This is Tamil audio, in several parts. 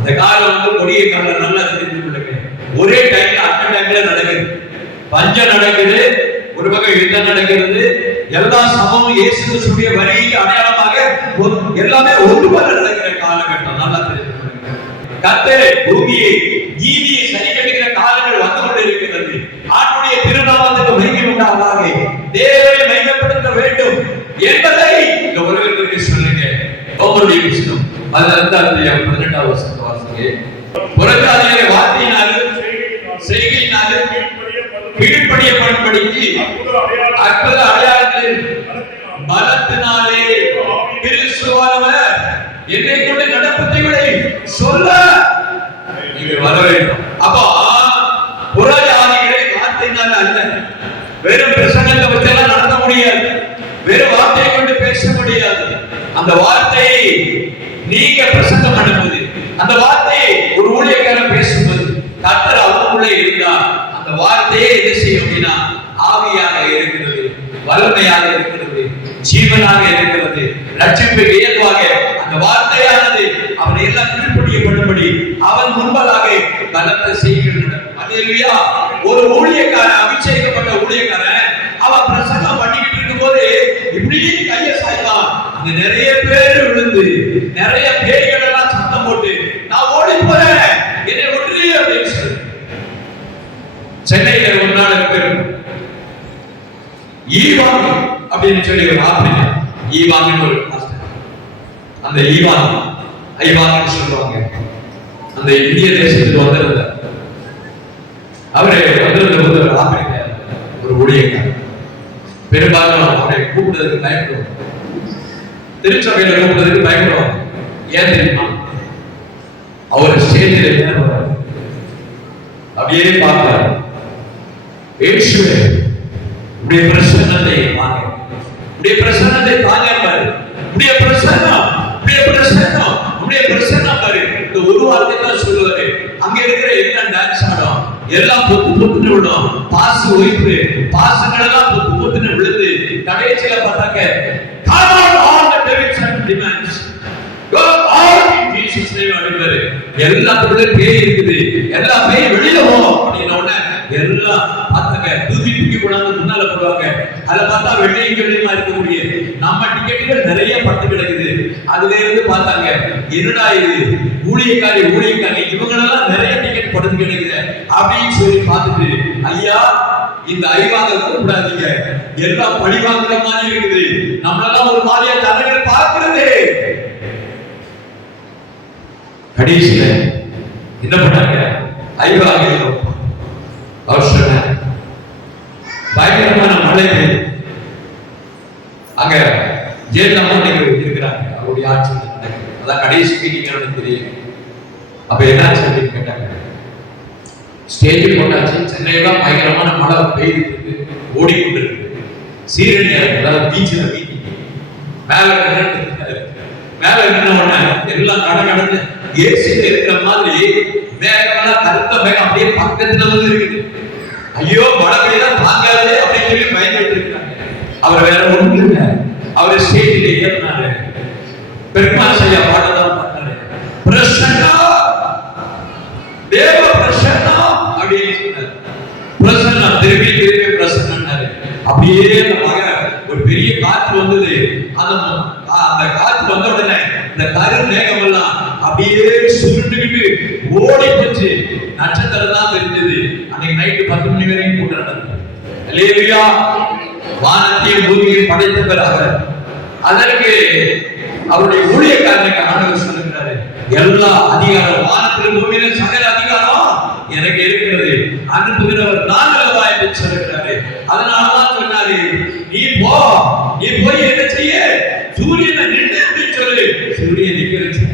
இந்த காலம் வந்து கொடிய காலம் நல்லா தெரிந்து கொள்ளுங்க. ஒரே டைம்ல அட்ட டைம்ல நடக்குது. பஞ்சம் நடக்குது, ஒரு பக்கம் யுத்தம் நடக்கிறது. எல்லா சமமும் இயேசு கிறிஸ்துவின் வரிக்கு அடையாளமாக எல்லாமே ஒருவர நடக்கிற காலகட்டம் நல்லா தெரிந்து கொள்ளுங்க. கர்த்தர் பூமியை நீதியை சரி கட்டுகிற காலங்கள் வந்து கொண்டு இருக்கிறது. ஆண்டுடைய திருநாமத்துக்கு மகிமை உண்டாவதாக, தேவனை மகிமைப்படுத்த வேண்டும் என்பதை இந்த உலகத்திற்கு சொல்லுங்க. அவருடைய புத்தகம் அதில் 18வது வசனத்தை வாசிங்க. புறஜாதியரை வார்த்தையினாலும் செய்கையினாலும் கீழ்ப்படியப்படும்படிக்கு அற்புத அடையாளங்களில் பலத்தினாலே கிறிஸ்துவானவர் என்னை கொண்டு நடப்பதைகளை சொல்ல நீங்கள் வர வேண்டும். அப்போ புறஜாதிகளை வார்த்தையினால அல்ல, வெறும் பிரசங்கத்தை வச்செல்லாம் நடத்த முடியாது, வெறும் வார்த்தையை கொண்டு பேச முடியாது. அந்த வார்த்தையை நீங்க பிரசங்கம் பண்ணும்போது, அந்த வார்த்தையை ஒரு ஊழியக்காரன் பேசும்போது, கர்த்தர் அவருக்குள்ளே இருந்தால் அந்த வார்த்தையே என்ன செய்யும் அப்படின்னா ஆவியாக இருக்கிறது, வல்லமையாக இருக்கிறது, ஜீவனாக இருக்கிறது, ரட்சிப்புக்கு ஏதுவாக அந்த வார்த்தையானது அவனை எல்லாம் கீழ்ப்படியப்படும்படி அவன் முன்பதாக பலத்த செய்கிறது நடக்கும். அல்லேலூயா. ஒரு ஊழியக்காரன், அபிஷேகப்பட்ட ஊழியக்காரன், அவன் பிரசங்கம் பண்ணிக்கிட்டு இருக்கும் போது இப்படியே கையை சாய்த்தான். அங்க நிறைய பேர் விழுந்து, நிறைய பேய்கள் எல்லாம் சத்தம் போட்டு, நான் ஓடி போறேன், என்னை ஒன்றி அப்படின்னு சொல்லு. சென்னையில ஒரு நாள் பேர் ஈவான் அப்படின்னு சொல்லி ஒரு ஆப்பிரிக்க ஈவான் ஒரு அந்த ஈவான் ஐவான் சொல்லுவாங்க. அந்த இந்திய தேசத்துக்கு வந்திருந்த அவரை வந்திருந்த போது ஒரு ஆப்பிரிக்க ஒரு ஊழியக்காரர். பெரும்பாலும் அவரை கூப்பிடுறதுக்கு பயப்படுவாங்க, திருச்சபையில கூப்பிடுறதுக்கு பயப்படுவாங்க. ஏன் தெரியுமா? அவர் ஸ்டேஜில் ஏறுவார், அப்படியே பார்ப்பார், இயேசுவே உடைய பிரசன்னத்தை வாங்க, உடைய பிரசன்னத்தை தாங்க பாரு, உடைய பிரசன்னம், உடைய பிரசன்னம், உடைய பிரசன்னம் பாரு. இந்த ஒரு வார்த்தை தான் சொல்லுவாரு. அங்க இருக்கிற எல்லாம் டான்ஸ் ஆடும், எல்லாம் பொத்து பொத்துன்னு விடும், பாசு ஒய்ப்பு பாசுகள் எல்லாம் பொத்து பொத்துன்னு விழுந்து கடைசியில பார்த்தாங்க, come out all the devils and demons, go out in Jesus name அப்படிங்கிறாரு. எல்லாத்துக்குள்ள பேய் இருக்குது, எல்லா பேய் வெளியில போகும் அப்படின்ன உடனே எல்லாம் பார்த்தாங்க, தூக்கி தூக்கி கொண்டாந்து முன்னால போடுவாங்க. அதை பார்த்தா வெள்ளையும் வெள்ளையுமா இருக்கக்கூடிய நம்ம டிக்கெட்டுகள் நிறைய பட்டு கிடக்குது. அதுல இருந்து பார்த்தாங்க, என்னடா இது ஊழியக்காரி இவங்களெல்லாம் நிறைய டிக்கெட் படுத்து கிடக்குது அப்படின்னு சொல்லி பார்த்துட்டு, ஐயா இந்த ஐவாங்க கூப்பிடாதீங்க, எல்லாம் பழி வாங்குற மாதிரி இருக்குது, நம்மளெல்லாம் ஒரு மாதிரியா தலைகள் பார்க்கிறது. கடைசியில என்ன பண்ணாங்க? ஐவாங்க அவர் சொன்ன பயங்கரமான மழை பெய்யுது. அங்க ஜெயலலிதா இருக்கிறாங்க, அவருடைய ஆட்சி நடக்குது. அதான் கடைசி மீட்டிங் தெரியும். அப்ப என்னாச்சு அப்படின்னு கேட்டாங்க. ஸ்டேஜ் போட்டாச்சு, சென்னையெல்லாம் பயங்கரமான மழை பெய்து ஓடிக்கொண்டு இருக்கு. சீரணி அதாவது பீச்சில் மீட்டிங் மேல நின்ன உடனே எல்லாம் கடந்து ஏசியில இருக்கிற மாதிரி மேகமெல்லாம் கருத்த மேகம் அப்படியே பக்கத்துல வந்து இருக்குது. ஐயோ மழை பெய்யலாம் தாங்காது அப்படின்னு சொல்லி பயந்துட்டு இருக்காங்க. அவர் வேற ஒண்ணு இல்லை, அவர் ஸ்டேஜில் ஏறினாரு, பெருமாசையா பாடதான் பண்ணாரு, பிரசன்னா தேவ பிரசன்னா அப்படின்னு சொன்னார். பிரசன்னா திருப்பி பிரசன்னாரு. அப்படியே அந்த மக ஒரு பெரிய காற்று வந்தது. அந்த காற்று வந்த உடனே இந்த கரு மேகம் எல்லாம் அப்படியே சுருண்டுகிட்டு ஓடி போச்சு. நட்சத்திரம் தான் தெரிஞ்சது. அன்னைக்கு நைட்டு 10 மணி வரைக்கும் கூட்டம் நடந்தது. அல்லேலூயா. வானத்தையும் பூமியையும் படைத்தவர் அவர். அதற்கு அவருடைய ஊழியக்காரனுக்கு ஆண்டவர் சொல்லுகிறாரு, எல்லா அதிகாரம் வானத்திலும் பூமியிலும் சகல அதிகாரம் எனக்கு இருக்கிறது, அனுப்புகிறவர் நான் அல்லவா என்று சொல்லுகிறாரு. அதனாலதான் சொன்னாரு, நீ போய் என்ன செய்ய, சூரியனை நின்று சொல்லு. சூரியன் நிற்கிறது.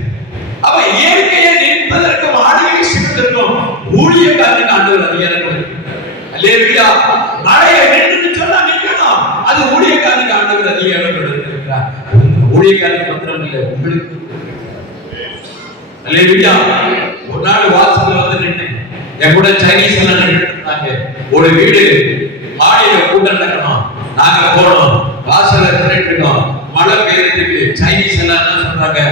அவ இயற்கையை நிற்பதற்கு ஆளுகை சிறந்திருக்கும். ஊழியக்காரனுக்கு ஆண்டவர் அதிகாரம் கொடுக்கிறார். அல்லேலூயா. மழையை நின்று சொன்னா நிற்கணும், அது ஊழியக்காரனுக்கு ஆண்டவர் அதிகாரம் கொடுக்கிறார். ஊழியக்காரனுக்கு மாத்திரம் இல்லை, உங்களுக்கு. அல்லேலூயா. ஒரு நாள் வாசல்ல வந்து நின்னேன், என் கூட சைனீஸ் எல்லாம் நின்றுட்டு இருந்தாங்க. ஒரு வீடு மாடியில கூட்டம் நடக்கணும், நாங்க போனோம், வாசல்ல நின்றுட்டு இருக்கோம், மழை பெய்யறதுக்கு சைனீஸ் எல்லாம் என்ன சொல்றாங்க,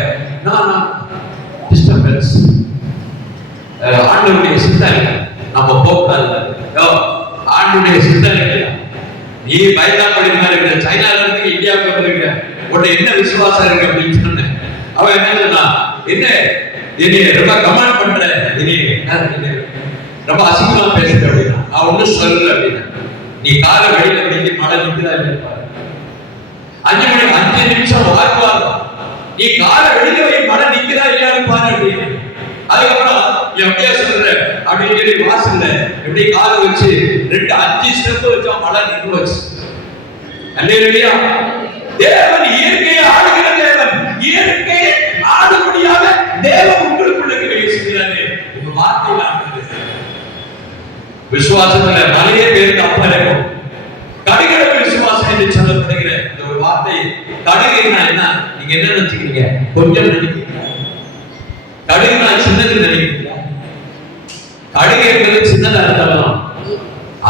டிஸ்டர்பன்ஸ் ஆண்டவருடைய சித்தம் நம்ம போக்கூடாது. ஆண்டவருடைய சித்தம் இல்லையா? நீ பயந்தாப்படி மாதிரி சைனால இருந்து இந்தியாவுக்கு வந்திருக்க, உன்னை என்ன விசுவாசம் இருக்கு அப்படின்னு சொன்னேன். அவன் என்ன சொன்னா, என்ன இனி ரொம்ப கமெண்ட் பண்ற, இனி ரொம்ப அசிங்கமா பேசுற அப்படின்னா, நான் ஒன்னும் சொல்லல அப்படின்னா, நீ கால வெளியில வெளியே மழை நிற்கிறா இல்லையா? 5 நிமிஷம் வாக்குவாதம், நீ கால வெளியில போய் மழை நிற்கிறா இல்லையான்னு பாரு அப்படின்னு. அதுக்கப்புறம் எப்படியா சொல்ற அப்படின்னு சொல்லி வாசல்ல எப்படி காலை வச்சு 5 ஸ்டெப் வச்சா மழை நின்று வச்சு. அல்லேலூயா. தேவன் இயற்கையை ஆளுகிற தேவன், இயற்கையை ஆளும்படியாக தேவன் உங்களுக்குள்ள கிரியை செய்கிறாரு. உங்க வார்த்தையில விசுவாசத்துல மலையே பேருக்கு அப்பறம் கடுகளவு விசுவாசம் என்று சொல்லப்படுகிற இந்த ஒரு வார்த்தை. கடுகுனா என்ன? நீங்க என்ன நினைச்சுக்கிறீங்க? கொஞ்சம் நினைக்கிறீங்க. கடுகுனா சின்னது நினைக்கிறீங்க. கடுகு என்பது சின்னதா இருந்தாலும்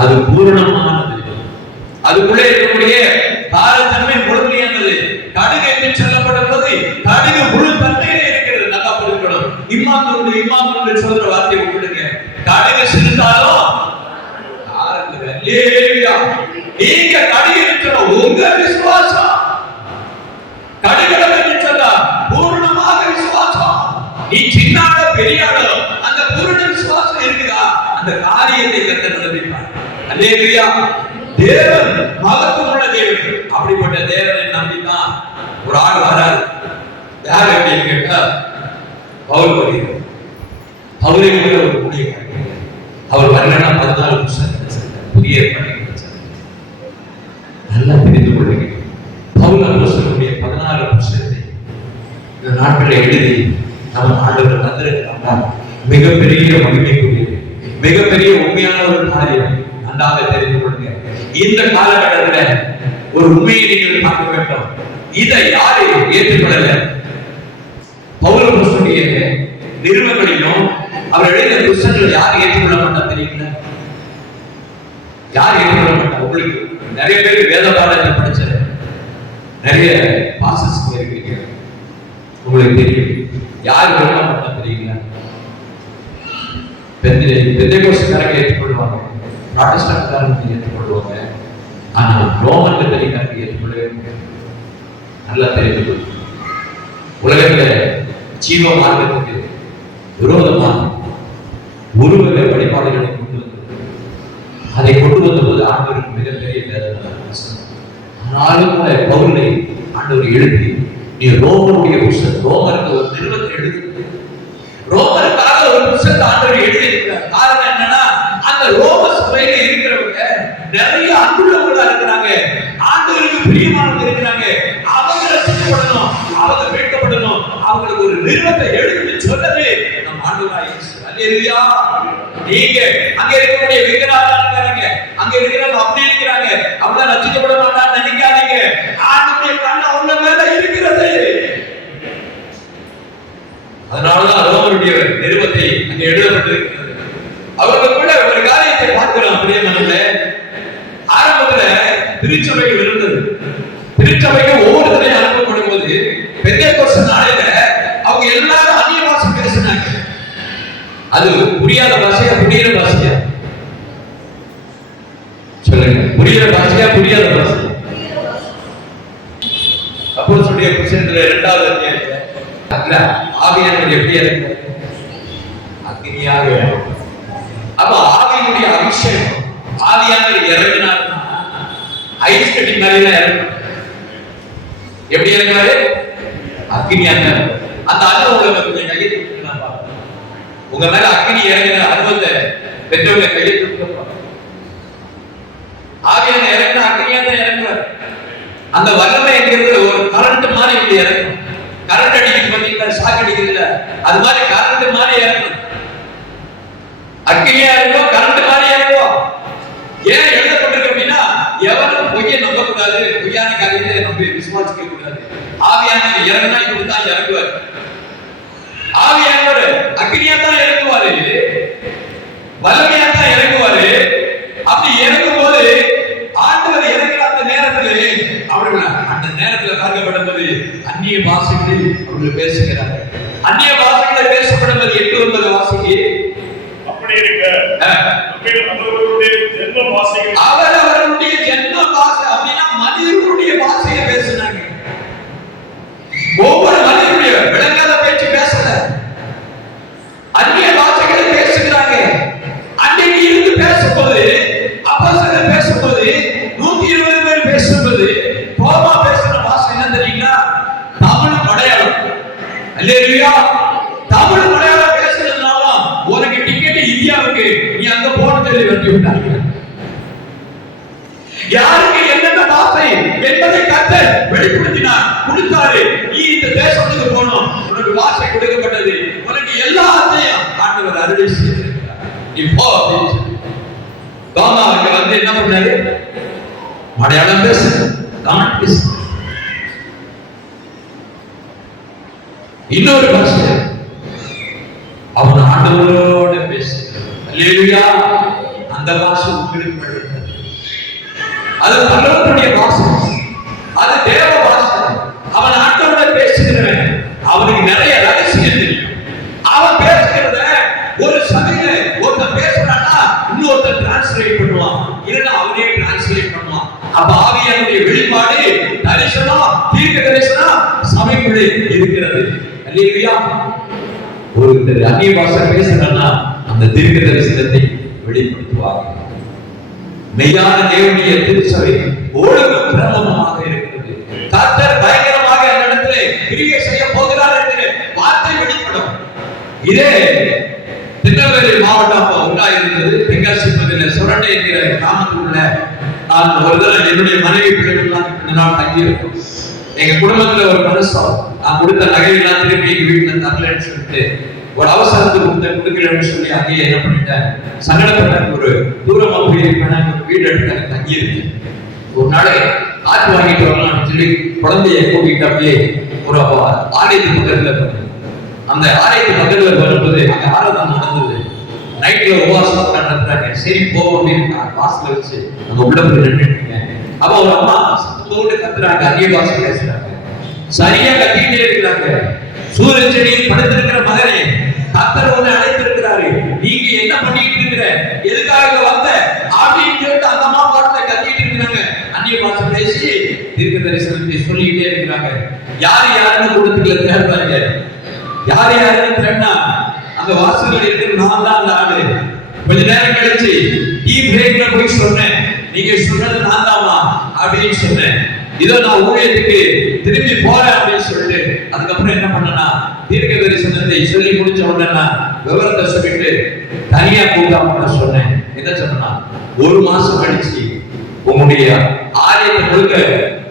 அது பூரணமானது. அதுக்குள்ளே இருக்கக்கூடிய காரத்தன்மை முழுமையானது. கடுகு என்று சொல்லப்படும் போது கடுகு முழு தன்மையிலே இருக்கிறது. நல்லா புரிஞ்சுக்கணும். இம்மாந்துண்டு சொல்ற வார்த்தை விட்டுடுங்க. கடுகு சிரித்தாலும் நீங்க கடுகு உங்க விசுவாசம், கடுகு சொன்னா பூர்ணமாக விசுவாசம். நீ சின்னாட பெரியாடோ அந்த பூர்ண விசுவாசம் இருக்குதா, அந்த காரியத்தை கர்த்தர் நடப்பிப்பார். அல்லேலூயா. தேவன் மகத்துவமுள்ள தேவன். அப்படிப்பட்ட தேவனை நம்பித்தான் ஒரு ஆள் வராது. யார் அப்படின்னு கேட்டா பவுல் வருகிறார். பவுலை கூட ஒரு ஊழியக்காரர். அவர் வரலன்னா 14 வருஷம் புதிய ஏற்பாட்டை நல்லா தெரிந்து கொள்ளுங்க. பவுல் அப்போஸ்தலனுடைய 14 புத்தகத்தை இந்த நாட்களில் எழுதி நம்ம ஆண்டவர் தந்திருக்கிறார். மிகப்பெரிய மகிமைக்குரியது, மிகப்பெரிய உண்மையான ஒரு காரியம். நன்றாக தெரிந்து கொள்ளுங்க. இந்த காலகட்டத்தில் ஒரு உண்மையை நீங்கள் பார்க்க வேண்டும். இதை யாரை ஏற்றுக்கொள்ளல? பவுல் அப்போஸ்தலனுடைய நிறுவனங்களிலும் அவர் எழுதிய புத்தகங்களை யார் ஏற்றுக்கொள்ள மாட்டா தெரியுங்களா? யார் ஏற்றுக்கொள்ள மாட்டா? உங்களுக்கு நிறைய பேர் வேத பாடத்தில் படிச்ச நிறைய பாசஸ் இருக்கீங்க, உங்களுக்கு தெரியும். யார் விரும்ப மாட்டா தெரியுங்களா? பெந்தேகோஸ்தேக்காரங்க ஏற்றுக்கொள்வாங்க, புராட்டஸ்டன்ட்காரங்க ஏற்றுக்கொள்வாங்க. ஆனா ரோமன் கத்தோலிக்கர்கள் ஏற்றுக்கொள்ளவே முடியாது. நல்லா தெரிந்து உலகத்துல ஜீவ மார்க்கத்துக்கு விரோதமாக உருவக வழிபாடுகளை கொண்டு வந்தது. அதை கொண்டு வந்தபோது ஆண்டவருக்கு மிகப்பெரிய வேதனை. ஆனாலும் கூட பவுலை ஆண்டவர் எழுதி, நீ ரோமனுடைய புத்தகம், ரோமருக்கு ஒரு நிறுவனத்தை எழுதி, ரோமருக்காக ஒரு புத்தகத்தை ஆண்டவர் எழுதி இருக்கிறார். காரணம் என்னன்னா, அந்த ரோம சபையில இருக்கிறவங்க நிறைய அன்புள்ளவங்களா இருக்கிறாங்க, ஆண்டவருக்கு பிரியமானவங்க இருக்கிறாங்க. அவங்க ரசிக்கப்படணும், அவங்க மீட்கப்படணும். அவங்களுக்கு ஒரு நிறுவனத்தை எழுதி சொன்னது நம் ஆண்டவராய் இயேசு. அல்லேலூயா. நீங்க அங்க இருக்கக்கூடிய விக்கிரகாரங்க, அங்க இருக்கிறவங்க அப்படி இருக்கிறாங்க, அவங்க ரசிக்கப்பட மாட்டான்னு நினைக்காதீங்க. ஆண்டவருடைய கண் அவங்க மேல இருக்கிறது. அதனாலதான் ரோமருடைய நிறுவனத்தை அங்க எழுதப்பட்டிருக்கிறது. அவர்களுக்குள்ள ஒரு காரியத்தை பார்க்கிறோம். பிரியமானவர்களே, ஆரம்பத்துல திருச்சபைகள் இருந்தது. திருச்சபைக்கு ஒவ்வொருத்தரையும் அனுப்பப்படும் போது பெந்தேகோஸ்தே நாளில அவங்க எல்லாரும் அந்நிய பாஷை பேசினாங்க. அது புரியாத பாஷையா புரியுற பாஷையா? சொல்லுங்க, புரியுற பாஷையா புரியாத பாஷையா? அப்போஸ்தலருடைய புத்தகத்துல 2வது அத்தியாயத்துல ஆவியானவர் எப்படி இருக்கு? அக்னியாக. அப்ப ஆவியினுடைய அபிஷேகம், ஆவியானவர் இறங்கினார்னா ஐஸ் கட்டி மேல இறங்கணும். எப்படி இறங்கினாரு? அக்னியாக. அந்த அனுபவங்களை கொஞ்சம் கையை தூக்கலாம். உங்க மேல அக்னி இறங்கின அனுபவத்தை பெற்றவங்க கையை தூக்கலாம். ஆவியான இறங்கின அக்னியா தான் இறங்குவார். அந்த வல்லமை என்கிறது ஒரு கரண்ட் மாதிரி இப்படி இறங்கும். கரண்ட் அடிக்கிறது பார்த்தீங்கன்னா, ஷாக் அடிக்கிறது, அது மாதிரி கரண்ட் மாதிரி இறங்கும். அக்னியா இருக்கும், கரண்ட் மாதிரி இறங்கும். ஏன் எழுதப்பட்டிருக்கு அப்படின்னா, எவரும் பொய்யை நம்பக்கூடாது, பொய்யான காரியத்தை நம்பி விசுவாசிக்க கூடாது. ஆவியானவர் இறங்கினா இப்படித்தான் இறங்குவார். ஆவியானவர் அக்னியா தான் இறங்குவாரு, வல்லமையா தான் இறங்குவாரு. அப்படி இறங்கும் போது ஆண்டவர் இறங்கின அந்த நேரத்தில் அவர்கள் அந்த நேரத்தில் பார்க்கப்படும்போது அந்நிய பாஷைகளில் அவர்கள் பேசுகிறார்கள். அந்நிய பாஷைகளை பேசப்படும்போது 8-9 வாசிக்கு நிறுத்தி விட்டார்கள். யாருக்கு என்னென்ன வார்த்தை என்பதை கர்த்தர் வெளிப்படுத்தினார், கொடுத்தாரு. நீ இந்த தேசத்துக்கு போனோம், உனக்கு வார்த்தை கொடுக்கப்பட்டது, உனக்கு எல்லாத்தையும் ஆண்டவர் அருளி செய்திருக்கிறார், நீ போ அப்படின்னு சொல்லி தோமா அங்க வந்து என்ன பண்ணாரு? மலையாளம் பேசு, தமிழ் பேசு, இன்னொரு பாஷை அவன் ஆண்டவரோட பேசு. அல்லேலூயா. அந்த பாஷை உங்களுக்கு படுகிறது. அது பரலோகத்துடைய பாஷை, அது தேவ பாஷை. அவன் ஆண்டவரோட பேசுகிறவன், அவனுக்கு நிறைய ரகசியம் தெரியும். அவன் பேசுகிறத ஒரு சபையில ஒருத்தன் பேசுறான்னா இன்னொருத்தன் டிரான்ஸ்லேட் பண்ணுவான், இல்லைன்னா அவனே டிரான்ஸ்லேட் பண்ணுவான். அப்ப ஆவியானுடைய வெளிப்பாடு தரிசனம், தீர்க்க தரிசனம் சபைக்குள்ளே இருக்கிறது. அல்லேலூயா. ஒருத்தர் அந்நிய பாஷை பேசுறான்னா அந்த தீர்க்க தரிசனத்தை வெளிப்படுத்துவாங்க. மெய்யான தேவனுடைய திருச்சபை ஒழுங்கும் பிரமமாக இருக்கிறது. கர்த்தர் பயங்கரமாக அந்த இடத்திலே கிரியை செய்ய போகிறார் என்கிற வார்த்தை வெளிப்படும். இதே திருநெல்வேலி மாவட்டம் உண்டாயிருந்தது. தென்காசி பகுதியில் சுரண்டை என்கிற கிராமத்துக்குள்ள நான் ஒரு தடவை என்னுடைய மனைவி பிள்ளைகள்லாம் கொஞ்ச நாள் தங்கியிருக்கோம். எங்க குடும்பத்துல ஒரு மனுஷன் நான் கொடுத்த நகையெல்லாம் திருப்பி எங்க வீட்டுல தரலன்னு சொல்லிட்டு ஒரு அவசரத்துக்கு கொடுக்கலன்னு சொல்லி அங்கேயே என்ன பண்ணிட்டேன், சங்கடப்பட்ட ஒரு தூரமா போயிருப்பேன். ஒரு வீடு எடுத்து தங்கியிருக்கேன். ஒரு நாளை ஆற்று வாங்கிட்டு வரலாம்னு சொல்லி குழந்தைய கூட்டிட்டு அப்படியே ஒரு ஆலயத்து பக்கத்துல போனேன். அந்த ஆலயத்து பக்கத்துல வரும்போது அங்க ஆராதனை நடந்தது. நைட்ல உபவாசம் நடத்துறாங்க. சரி போவோம் அப்படின்னு வாசல வச்சு நம்ம உள்ள போய் நின்றுட்டு இருக்கேன். அப்ப ஒரு அம்மா சத்தத்தோடு கத்துறாங்க, அந்நிய பாஷை பேசுறாங்க, சரியா கத்திட்டே இருக்கிறாங்க. சூரியச்செடியில் படுத்திருக்கிற மகனே, கர்த்தர் உன்னை அழைத்திருக்கிறாரு, நீங்க என்ன பண்ணிட்டு இருக்கிற, எதுக்காக வந்த அப்படின்னு சொல்லிட்டு அந்த அம்மா பாட்டுல கத்திட்டு இருக்கிறாங்க. அந்நிய பாஷை பேசி தீர்க்க தரிசனத்தை சொல்லிக்கிட்டே இருக்கிறாங்க. யாரு யாருன்னு கூட்டத்துக்குள்ள தேடுறாங்க. யார் யாருன்னு தேடினா அந்த வாசல்கள் இருக்கிற நான் தான் அந்த ஆளு. கொஞ்ச நேரம் கழிச்சு டீ பிரேக்ல போய் சொன்னேன், நீங்க சொன்னது நான் தாமா அப்படின்னு சொன்னேன். இதோ நான் ஊழியத்துக்கு திரும்பி போறேன் அப்படின்னு சொல்லிட்டு அதுக்கப்புறம் என்ன பண்ணனா, தீர்க்க தரிசனத்தை சொல்லி முடிச்ச உடனே விவரத்தை சொல்லிட்டு தனியா கூட்டாம சொன்னேன். என்ன சொன்னா, ஒரு மாசம் கழிச்சு உங்களுடைய ஆலயத்தை முழுக்க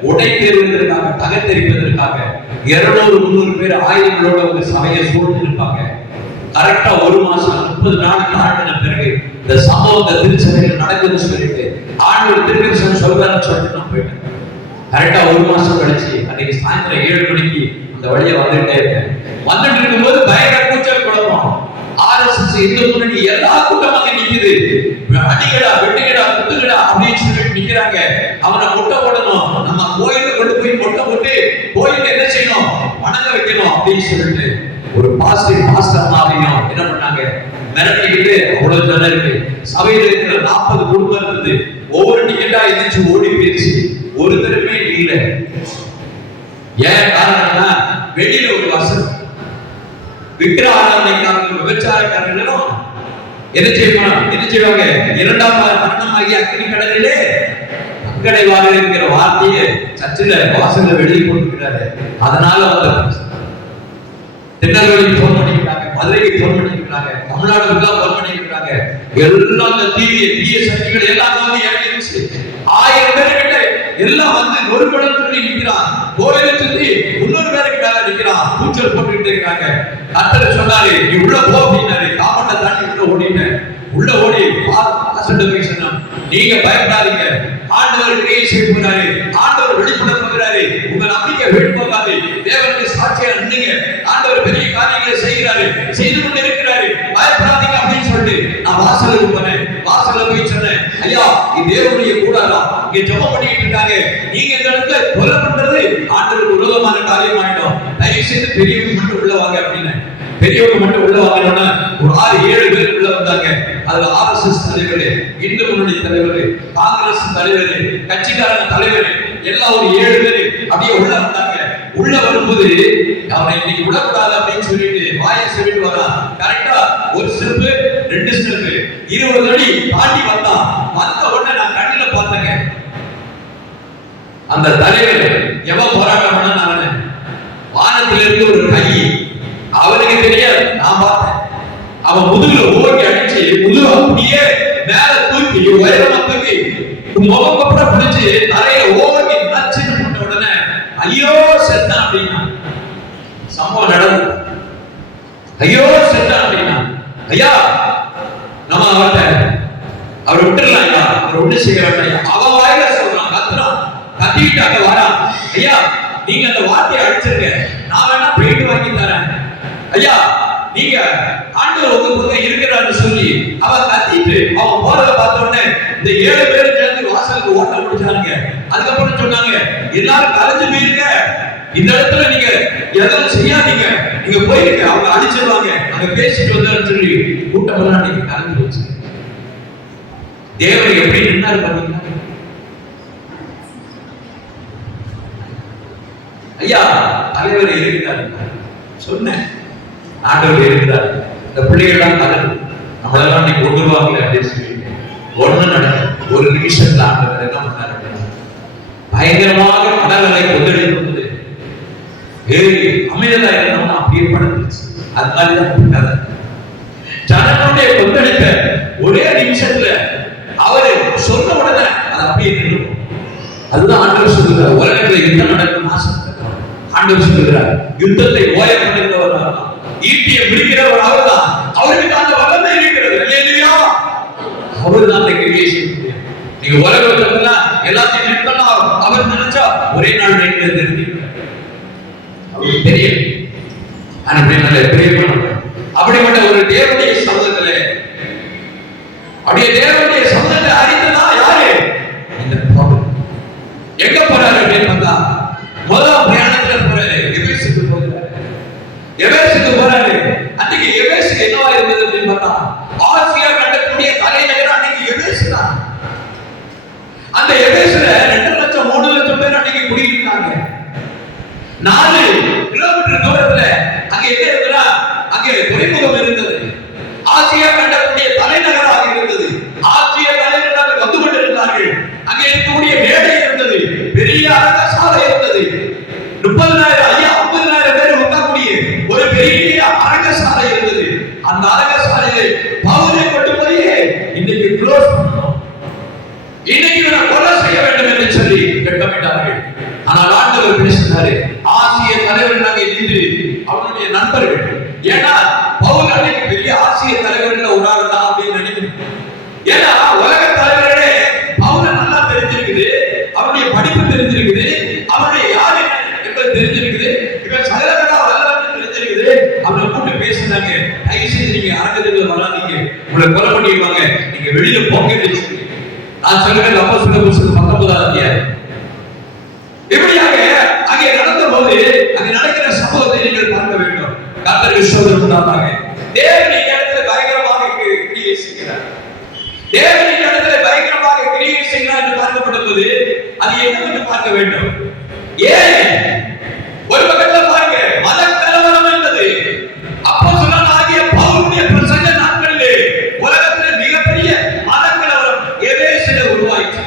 உடைத்தெறிவதற்காக, தகத்தெறிப்பதற்காக 200-300 பேர் ஆயுதங்களோட ஒரு சபையை சூழ்ந்து இருப்பாங்க. கரெக்டா ஒரு மாசம் 30 நாள் தாண்டின பிறகு இந்த சம்பவத்தை திருச்சபையில் நடக்குதுன்னு சொல்லிட்டு ஆண்டவர் திருச்சபை சொல்றாருன்னு சொல்லிட்டு நான் போயிட்டேன். கரெக்டா ஒரு மாசம் கழிச்சு அன்னைக்கு சாயந்தரம் 7 மணிக்கு அந்த வழியை வந்துட்டே இருக்கேன். வந்துட்டு இருக்கும்போது பயங்கர கூச்சல் குழப்பம். RSS இந்து முன்னணி எல்லா கூட்டமாக நிக்குது. அடிக்கடா, வெட்டுக்கடா, குத்துக்கடா அப்படின்னு சொல்லிட்டு நிக்கிறாங்க. அவனை மொட்டை போடணும், நம்ம கோயில கொண்டு போய் மொட்டை போட்டு கோயில என்ன செய்யணும், வணங்க வைக்கணும் அப்படின்னு சொல்லிட்டு ஒரு பாஸ்டர் மாதிரியும் என்ன பண்ணாங்க, மிரட்டிக்கிட்டு அவ்வளவு ஜனம் இருக்கு. சபையில இருக்கிற 40 குடும்பம் இருந்தது. ஒவ்வொரு டிக்கெட்டா எதிர்த்து ஓடி போயிடுச்சு. ஒருத்தருமே இல்லை. ஏன் காரணம்னா, வெளியில ஒரு வசனம் விக்கிர ஆராதனைக்காரர்கள், விபச்சாரக்காரர்களும் என்ன செய்வாங்க, 2ஆம் மரணமாகிய அக்கினி கடலிலே அங்கடைவார்கள் என்கிற வார்த்தையை சர்ச்சில் வாசல்ல வெளியே போட்டுக்கிறாரு. அதனால வந்து திருநெல்வேலிக்கு போன் பண்ணிக்கிறாங்க, மதுரைக்கு போன் பண்ணிக்கிறாங்க, தமிழ்நாடுக்கு போன் பண்ணிக்கிறாங்க. எல்லாம் இந்த தீய சக்திகள் எல்லாம் வந்து இறங்கிருச்சு. 1000 பேர் கிட்ட எல்லாம் வந்து நொறுக்கடன் சொல்லி நிக்கிறான். கோயிலை சுத்தி 300 பேருக்கு மேல நிக்கிறான். கூச்சல் போட்டுக்கிட்டு இருக்காங்க. கர்த்தர் சொன்னாரு, நீ உள்ள போ அப்படின்னாரு. காப்பட்டை தாண்டி உள்ள ஓடிட்டேன். உள்ள ஓடி போய் சொன்னான், நீங்க பயப்படாதீங்க, ஆண்டவர் கிரியை செய்ய போகிறாரு, ஆண்டவர் வெளிப்பட போகிறாரு, உங்க நம்பிக்கை வீண் போகாது, தேவனுக்கு சாட்சியா நின்னுங்க, ஆண்டவர் பெரிய காரியங்களை செய்கிறாரு, செய்து கொண்டு இருக்கிறாரு, பயப்படாதீங்க அப்படின்னு சொல்லிட்டு நான் வாசலுக்கு போனேன். வாசல்ல போய் சொன்னேன், ஐயா இது தேவனுடைய கூடாரம், இங்க ஜெபம் பண்ணிட்டு இருக்காங்க, நீங்க இந்த இடத்துல கொலை பண்றது ஆண்டவருக்கு விரோதமான காரியம் ஆயிடும், தயவு செய்து பெரியவங்க மட்டும் உள்ள வாங்க அப்படின்னு. பெரியவங்க மட்டும் உள்ள வாங்கினோம்னா ஒரு 6-7 பேர் உள்ள வந்தாங்க. அதுல RSS தலைவர், இந்து முன்னணி தலைவர், காங்கிரஸ் தலைவர், கட்சிக்காரங்க தலைவர் எல்லாம் ஒரு 7 பேர் அப்படியே உள்ள வந்தாங்க. உள்ள வரும்போது அவனை இன்னைக்கு விடக்கூடாது அப்படின்னு சொல்லிட்டு வாயை சொல்லிட்டு வரான். கரெக்டா ஒரு ஸ்டெப் 2 ஸ்டெப் 20 அடி தாண்டி வந்தான். வந்த உடனே நான் கண்ணில பார்த்தேங்க, அந்த தலைவர் எவன் போராட்டம் பண்ண வானத்திலிருந்து ஒரு கை, அவனுக்கு தெரியாது, நான் பார்த்தேன். அவன் முதுகுல ஓடி அடிச்சு முதுகு அப்படியே மேல தூக்கி உயரமா தூக்கி முகம் கொப்பட பிடிச்சு தரையில ஓங்கி நச்சுன்னு போட்ட உடனே ஐயோ செத்தான் அப்படின்னா சம்பவம் நடந்தது. ஐயோ செத்தான் அப்படின்னா ஐயா நம்ம அவர் விட்டுடலாம் ஐயா, அவர் ஒண்ணு செய்ய வேண்டாம் ஐயா. அவன் வாயில சொல்றான், கத்துறான், கத்திக்கிட்டு அங்க வரான். ஐயா நீங்க அந்த வார்த்தையை அடிச்சிருக்க, நான் வேணா பெயிண்ட் வாங்கி தரேன் ஐயா, நீங்க ஆண்டவர் உங்க பக்கம் இருக்கிறான்னு சொல்லி அவன் கத்திட்டு அவன் போறத பார்த்த உடனே இந்த 7 பேர் சேர்ந்து வாசலுக்கு ஓட்ட முடிச்சாங்க. அதுக்கப்புறம் சொன்னாங்க எல்லாரும் கலைஞ்சு போயிருங்க, இந்த இடத்துல நீங்க எதாவது செய்யாதீங்க, நீங்க போயிருங்க, அவங்க அடிச்சிருவாங்க, அங்க பேசிட்டு வந்தாருன்னு சொல்லி கூட்டம் எல்லாம் நீங்க கலந்து வச்சு தேவனை எப்படி நின்னாரு பாத்தீங்கன்னா. ஐயா தலைவர் இருக்கிறார் சொன்னேன், ஆண்டவர் இருக்கிறார், இந்த பிள்ளைகள் எல்லாம் கலந்து நம்மளெல்லாம் இன்னைக்கு கொண்டுருவாங்க அப்படின்னு சொல்லி ஒண்ணு நடக்கும். ஒரு நிமிஷத்துல ஆண்டவர் என்ன பண்ணாரு, பயங்கரமாக கடலை கொந்தளிப்பது அமைதலா இருந்தோம்னா அப்படியே படுத்துச்சு. அதனாலதான் ஜனங்களுடைய கொந்தளித்த ஒரே நிமிஷத்துல அவரு சொன்ன உடனே அது அப்படியே நின்றும். அதுதான் ஆண்டவர் சொல்லுகிறார், உலகத்துல யுத்தம் நடக்கும் நாசம். ஆண்டவர் சொல்லுகிறார் யுத்தத்தை ஓய பண்ணுகிறவர், ஈட்டியை பிடிக்கிறவர் அவர்தான், அவருக்கு அந்த வல்லமை இருக்கிறது. அல்லேலூயா, அவர்தான் அந்த கிரியை செய்ய முடியும். நீங்க உலகத்துல எல்லாத்தையும் நிறுத்தலாம் அவர் நினைச்சா ஒரே நாள் நிறுத்தி அவருக்கு தெரியும். அப்படிப்பட்ட ஒரு தேவனுடைய சமூகத்திலே அப்படியே தேவனுடைய சமூகத்தை அறிந்ததா யாரு? இந்த பவுல் எங்க போறாரு அப்படின்னு பார்த்தா முதல் பிரயாணத்துல போறாரு, எபேசுக்கு போறாரு. எபேசுக்கு போறாரு. அன்னைக்கு எபேசு என்னவா இருந்தது அப்படின்னு பார்த்தா ஆசியா கண்டக்கூடிய தலைநகர் அன்னைக்கு எபேசு தான். அந்த எபேசுல 2 லட்சம் 3 லட்சம் பேர் அன்னைக்கு குடியிருந்தாங்க. 4 கிலோமீட்டர் தூரத்துல அங்க என்ன இருக்குன்னா அங்கே துறைமுகம் இருந்தது. ஆசியா கண்டக்கூடிய தலைநகராக இருந்தது. ஆசிய தலைநகராக வந்து கொண்டிருந்தார்கள். அங்கே இருக்கக்கூடிய மேடை இருந்தது, பெரிய அரங்க சாலை இருந்தது. 30,000 50,000 பேர் உட்காரக்கூடிய ஒரு பெரிய அரங்க சாலை இருந்தது. அந்த அரங்க சாலையை பவுலை கொண்டு போய் இன்னைக்கு க்ளோஸ் பண்ணணும், இன்னைக்கு நான் கொலை செய்ய வேண்டும் என்று சொல்லி திட்டமிட்டார்கள். ஆனால் ஆண்டவர் பேசினாரு, ஆசிய தலைவர்களாக இருந்து அவனுடைய நண்பர்கள், ஏன்னா பவுல் அன்னைக்கு பெரிய ஆசிய தலைவர்கள் ஒரு ஆள் தான் அப்படின்னு நினைக்கணும். ஏன்னா உலக தலைவர்களே பவுலை நல்லா தெரிஞ்சிருக்குது, அவருடைய படிப்பு தெரிஞ்சிருக்குது, அவருடைய யாரு என்பது தெரிஞ்சிருக்குது, இவன் சகலகலா வல்லவன் தெரிஞ்சிருக்குது. அவனை கூப்பிட்டு பேசினாங்க, தயவு செய்து நீங்க அரங்கத்துக்கு வராதீங்க, உங்களை கொலை பண்ணிடுவாங்க, நீங்க வெளியில போங்க. நான் சொல்லுவேன் அப்போஸ்தலர் புத்தகம் 19ஆம் அத்தியாயம். இப்படியாக அங்கே நடந்த போது அங்கே நடக்கிற சம்பவத்தை நீங்கள் பார்க்க வேண்டும். கர்த்தர் விசுவாசம் உண்டானாங்க. தேவன் இந்த இடத்துல பயங்கரமாக கிரியை செய்கிறார். தேவன் இந்த இடத்துல பயங்கரமாக கிரியை செய்கிறார் என்று பார்க்கப்படும் போது அது என்னவென்று பார்க்க வேண்டும். ஏன் ஒரு பக்கத்துல பாருங்க, மத கலவரம் என்பது அப்போஸ்தலனாகிய பவுலுடைய பிரசங்க நாட்களிலே உலகத்தில் மிகப்பெரிய மத கலவரம் எபேசுல உருவாயிற்று.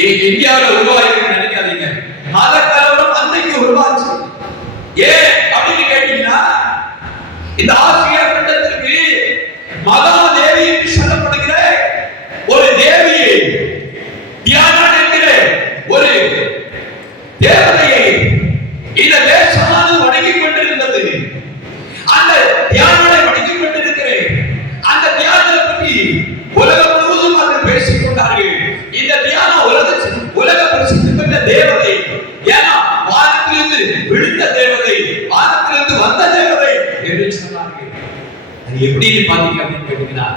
இன்னைக்கு இந்தியாவில் உருவாயிருக்கு நினைக்காதீங்க, மத கலவரம் அன்னைக்கு உருவாச்சு. ஏன் அப்படின்னு கேட்டீங்கன்னா, இந்த ஆசியா கண்டத்திற்கு மகா தேவி என்று சொல்லப்படுகிற ஒரு தேவியை, தியானா என்கிற ஒரு தேவதையை இந்த தேசமானது வணங்கிக் கொண்டிருந்தது. அந்த தியானை வணங்கிக் கொண்டிருக்கிறேன். அந்த தியானத்தை பற்றி உலகம் முழுவதும் அவர்கள் பேசிக் கொண்டார்கள். இந்த தியானா உலக பிரசித்தி பெற்ற தேவதை. ஏன்னா வானத்திலிருந்து விழுந்த தேவதை, வானத்திலிருந்து வந்த தேவதை என்று சொன்னார்கள். அது எப்படி பாத்தீங்க அப்படின்னு கேட்டீங்கன்னா,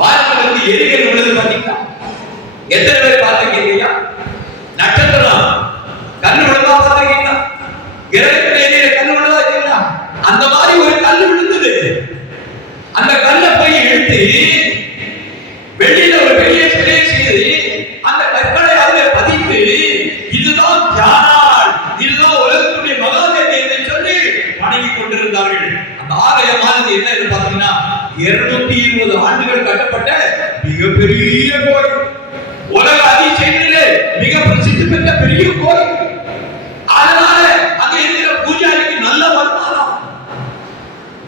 வானத்திலிருந்து எரிகள் விழுது பாத்தீங்கன்னா எத்தனை பேர் பார்த்திருக்கீங்க? நட்சத்திரம் கண்ணு விழுந்தா பார்த்திருக்கீங்களா? கிரகத்தில் எரியிற கண்ணு விழுந்தா இருக்கீங்களா? அந்த மாதிரி ஒரு கல் விழுந்தது. அந்த கல்லை போய் எடுத்து வெளியில ஒரு பெரிய சிலையை செய்து அந்த கற்களை அதில் பதித்து இதுதான் தியானால், இதுதான் உலகத்துடைய மகாதேவி என்று சொல்லி வணங்கிக் கொண்டிருந்தார்கள். அந்த ஆலயமானது என்ன என்று பார்த்தீங்கன்னா 220 ஆண்டுகள் கட்டப்பட்ட மிகப்பெரிய கோயில். உலக அதிசயங்களிலே மிக பிரசித்தி பெற்ற பெரிய கோயில். அதனால அங்க இருக்கிற பூஜாரிக்கு நல்ல வருமானம்.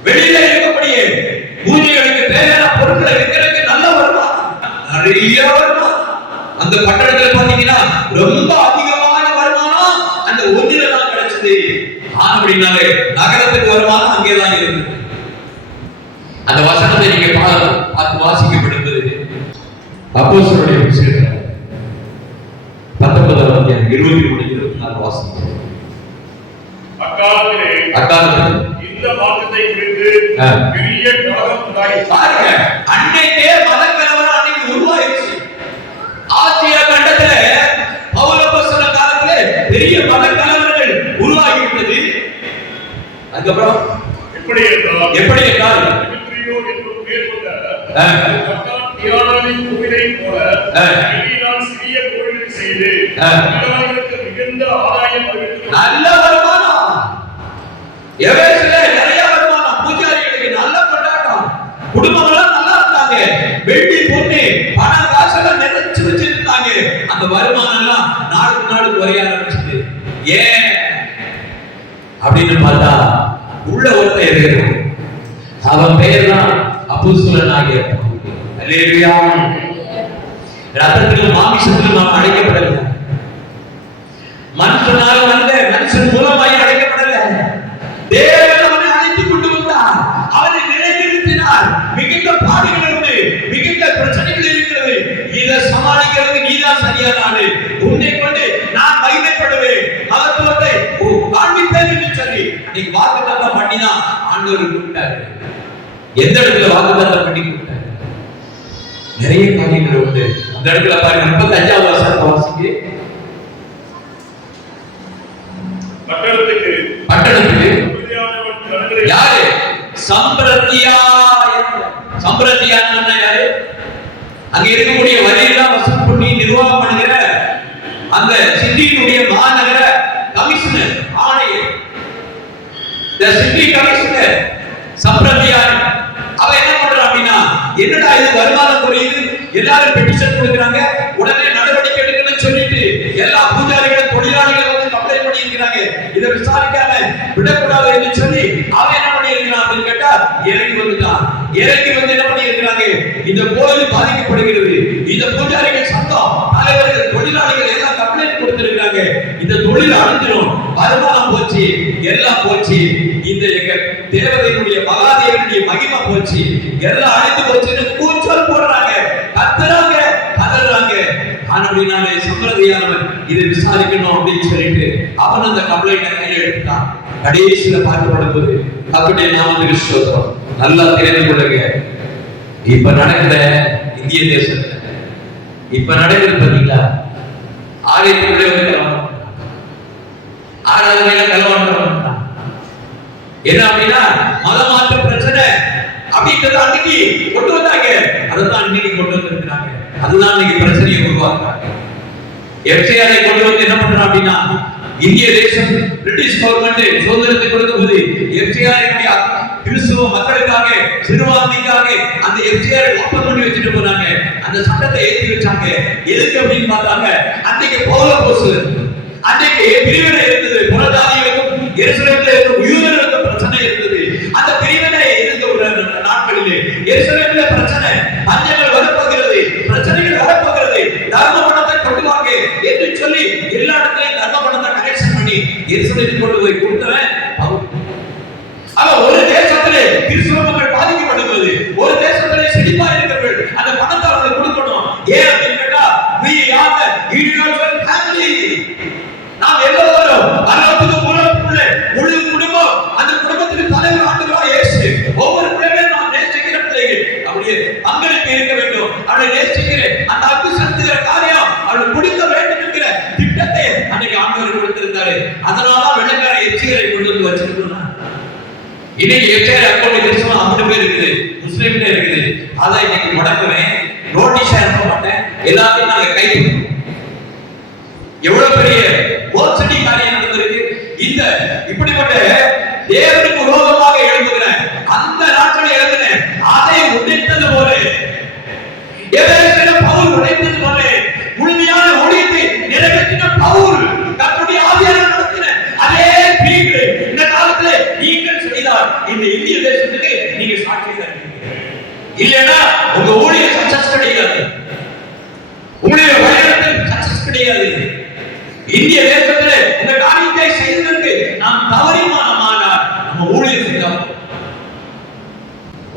வெளியில இருக்கக்கூடிய பூஜைகளுக்கு தேவையான பொருட்களை விற்கிறதுக்கு நிறைய வருமானம். அந்த பட்டணத்துல பாத்தீங்கன்னா ரொம்ப அதிகமான வருமானம் அந்த ஒன்றில தான் கிடைச்சது. அப்படின்னாலே நகரத்துக்கு வருமானம் அங்கேதான் இருக்கு. அந்த வசனத்தை நீங்க பார்த்து வாசிக்கப்படுவது அப்போஸ்தலருடைய புத்தகம் 19 அத்தியாயம் 23-24 வாசிக்கிறோம். அக்காலத்திலே இந்த வார்த்தையை குறித்து பெரிய கலகம் உண்டாயிற்று. பாருங்க, அன்னைக்கே மதக்கலவரம் அன்னைக்கு உருவாயிடுச்சு. ஆசியா கண்டத்துல பவுல் அப்போஸ்தலர் காலத்துல பெரிய மதக்கலவரங்கள் உருவாகிவிட்டது. அதுக்கப்புறம் எப்படி என்றால் டிமித்ரியோ என்னும் பேர் கொண்ட தியானாவின் கோவிலை போல நான் சிறிய கோவிலை செய்து மக்களுக்கு மிகுந்த ஆதாயம் அளித்து நல்ல வருமானம், எவேசிலே நிறைய வருமானம், பூஜாரிகளுக்கு நல்ல கொண்டாட்டம், குடும்பங்கள்லாம் நல்லா இருந்தாங்க, வெள்ளி பொண்ணு பணம் காசெல்லாம் நிறைச்சு வச்சிருந்தாங்க. அந்த வருமானம் எல்லாம் நாளுக்கு நாள் குறைய ஆரம்பிச்சது. ஏன் அப்படின்னு பார்த்தா உள்ள ஒருத்தர் இருக்கிறான். அவன் பெயர் தான் அப்போஸ்தலனாகிய பவுல். அல்லேலூயா. ரத்தத்திலும் மாமிசத்திலும் நாம் அழைக்கப்படவில்லை, மனுஷனால் வந்த மனுஷன் மூலமாய் அழைக்கப்படல. தேவன் அவனை அழைத்துக் கொண்டு வந்தார், அவனை நிலைநிறுத்தினார். மிகுந்த பாடுகள் உண்டு, மிகுந்த பிரச்சனைகள் இருக்கிறது. இதை சமாளிக்கிறது நீதான் சரியான ஆளு. உன்னை கொண்டு நான் மகிமைப்படுவேன், மகத்துவத்தை காண்பிப்பேன் என்று சொல்லி நீங்க வாக்குத்தத்தம் பண்ணிதான் ஆண்டவர் கூப்பிட்டாரு. எந்த இடத்துல வாக்குத்தத்தம் பண்ணி கூப்பிட்டாரு? நிறைய காரியங்கள் உண்டு. அந்த இடத்துல பாருங்க, 35வது வசனத்தை வாசிங்க. பட்டணத்துக்கு யாரு? சம்பிரத்தியா. சம்பிரத்தியான்னா யாரு? அங்க இருக்கக்கூடிய வரியெல்லாம் வசூல் பண்ணி நிர்வாகம் பண்ணுகிற அந்த சிட்டியினுடைய மாநகர கமிஷனர், ஆணையர், சிட்டி கமிஷனர் சம்பிரத்தியார். அவ என்ன பண்றான் அப்படின்னா, என்னடா இது வருமானம் குறையுது, எல்லாரும் பெட்டிஷன் கொடுக்குறாங்க, உடனே நடவடிக்கை எடுக்கணும்னு சொல்லிட்டு எல்லா பூஜாரிகளும் தொழிலாளிகள் வந்து கம்ப்ளைண்ட் பண்ணி இருக்கிறாங்க. இதை விசாரிக்காம விடக்கூடாது என்று சொல்லி அவன் என்ன பண்ணி இருக்கிறான் அப்படின்னு கேட்டா இறங்கி வந்துட்டான். இறங்கி வந்து என்ன பண்ணி இருக்கிறாங்க, இந்த கோயில் பாதிக்கப்படுகிறது, இந்த பூஜாரிகள் சங்கம் தலைவர்கள் தொழிலாளிகள் எல்லாம் கம்ப்ளைண்ட் கொடுத்திருக்கிறாங்க, இந்த தொழில் அழிஞ்சிடும், வருமானம் போச்சு, எல்லாம் போச்சு, இந்த எங்க தேவதையினுடைய மகாதேவனுடைய மகிமை போச்சு, எல்லாம் அழிந்து போச்சுன்னு கூச்சல் போடுறாங்க, கத்துறாங்க, கதறாங்க. ஆனபடினாலே சம்பிரதியானவன் இதை விசாரிக்கணும் அப்படின்னு சொல்லிட்டு அவன் அந்த கம்ப்ளைண்ட் கையில் எடுத்தான். கடைசியில பார்க்கப்படும் போது அப்படியே நாமத்துக்கு ஸ்தோத்திரம். நல்லா தெரிந்து கொள்ளுங்க, இப்ப நடக்கிற இந்திய தேசத்துல இப்ப நடக்கிறது பாத்தீங்களா, ஆலயத்துக்குள்ளே வந்து கலவரம், ஆராதனையில கலவரம். என்ன அப்படின்னா மதமாற்ற பிரச்சனை அப்படின்றத அன்னைக்கு கொண்டு வந்தாங்க, அதைத்தான் இன்னைக்கு கொண்டு வந்திருக்கிறாங்க. அதுதான் இன்னைக்கு பிரச்சனையை உருவாக்குறாங்க. எஃப்சிஆரை கொண்டு வந்து என்ன பண்றாங்க அப்படின்னா, இந்திய தேசம் பிரிட்டிஷ் கவர்மெண்ட் சுதந்திரத்தை கொடுக்கும்போது எஃப்சிஆருடைய கிறிஸ்துவ மக்களுக்காக சிறுபான்மைக்காக அந்த எஃப்சிஆரை ஓபன் பண்ணி வச்சுட்டு போனாங்க. அந்த சட்டத்தை ஏற்றி வச்சாங்க. எதுக்கு அப்படின்னு பார்த்தாங்க, அன்னைக்கு பவுல் அப்போஸ்தலர், அன்னைக்கு பிரிவினை இருந்தது, புறஜாதிகளுக்கும் எருசலேமில் இருக்கும் யூதர்களுக்கும் பிரச்சனை இருந்தது. அந்த பிரிவினை இருந்த ஒரு நாட்களிலே எருசலேமில் பிரச்சனை, பஞ்சங்கள் வரப்போகிறது, பிரச்சனைகள் வரப்போகிறது, தர்ம பணத்தை கொண்டு வாங்க என்று சொல்லி எல்லா இடத்துலையும் தர்ம பணத்தை கலெக்ஷன் பண்ணி எருசலேமுக்கு கொண்டு போய் கொடுத்தவன் பவுல். அவன் ஒரு தேசத்திலே கிறிஸ்தவ மக்கள் பாதிக்கப்படுவது, ஒரு தேசத்திலே செழிப்பா இருக்கிறவர்கள் அந்த பணத்தை அவங்களுக்கு கொடுக்கணும். ஏன் அப்படின்னு கேட்டா, we are the universal family. நாம் எல்லோரும் அல்லாஹ்வுக்கு முழு குடும்பம், அந்த குடும்பத்துக்கு தலைவர் ஆண்டவராக இயேசு. ஒவ்வொரு பிள்ளைகளும் நாம் நேசிக்கிற பிள்ளைகள், அப்படியே பங்களிப்பு இருக்க வேண்டும், அவளை நேசிக்கிற அந்த அன்பு செலுத்துகிற காரியம் அவளுக்கு கொடுக்க வேண்டும் என்கிற திட்டத்தை அன்னைக்கு ஆண்டவர் கொடுத்திருந்தாரு. அதனாலதான் வெள்ளக்கார எச்சிகளை கொண்டு வந்து வச்சிருக்கோம். இன்னைக்கு எச்சேர் அக்கௌண்ட் கிறிஸ்தவம் 50 பேர் இருக்குது, முஸ்லீம்ல இருக்குது. அதை இன்னைக்கு முடக்குவேன், நோட்டீஸா இருக்க மாட்டேன், எல்லாத்தையும் நாங்க கை எவ்வளவு பெரிய மோசடி காரியம் நடந்திருக்கு. இந்த இப்படிப்பட்ட தேவனுக்கு விரோதமாக எழுதுகிற அந்த நாட்களை எழுதின அதை உடைத்தது போல, எபேசியர் பவுல் உடைத்தது போல முழுமையான ஊழியத்தை நிறைவேற்றின பவுல் தன்னுடைய ஆவியானவர் நடத்தின அதே கிரியை இந்த காலத்திலே நீங்கள் செய்தால் இந்த இந்திய தேசத்துக்கு நீங்க சாட்சியாக இருக்கீங்க. இல்லைன்னா உங்க ஊழிய சக்சஸ் கிடையாது. இந்திய தேசத்திலே இந்த காரியத்தை செய்வதற்கு நாம் தவறிமானமானால் நம்ம ஊழியர் செய்யலாம்.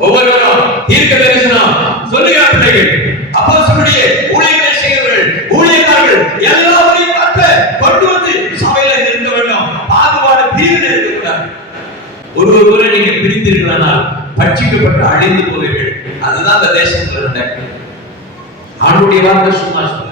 ஒவ்வொருவரும் தீர்க்க தரிசனம் சொல்லுகிற பிள்ளைகள், அப்போஸ்தலருடைய ஊழியர்களை செய்கிறவர்கள், ஊழியக்காரர்கள் எல்லாரையும் கத்த கொண்டு வந்து சபையில இருக்க வேண்டும். பாகுபாடு பிரிவினை இருக்கக்கூடாது. ஒருவரை நீங்க பிரித்தீர்களானால் பட்சிக்கப்பட்டு அழிந்து போவீர்கள். அதுதான் அந்த தேசத்துல நடக்கும். ஆண்டுடைய வார்த்தை சும்மா சொல்ல.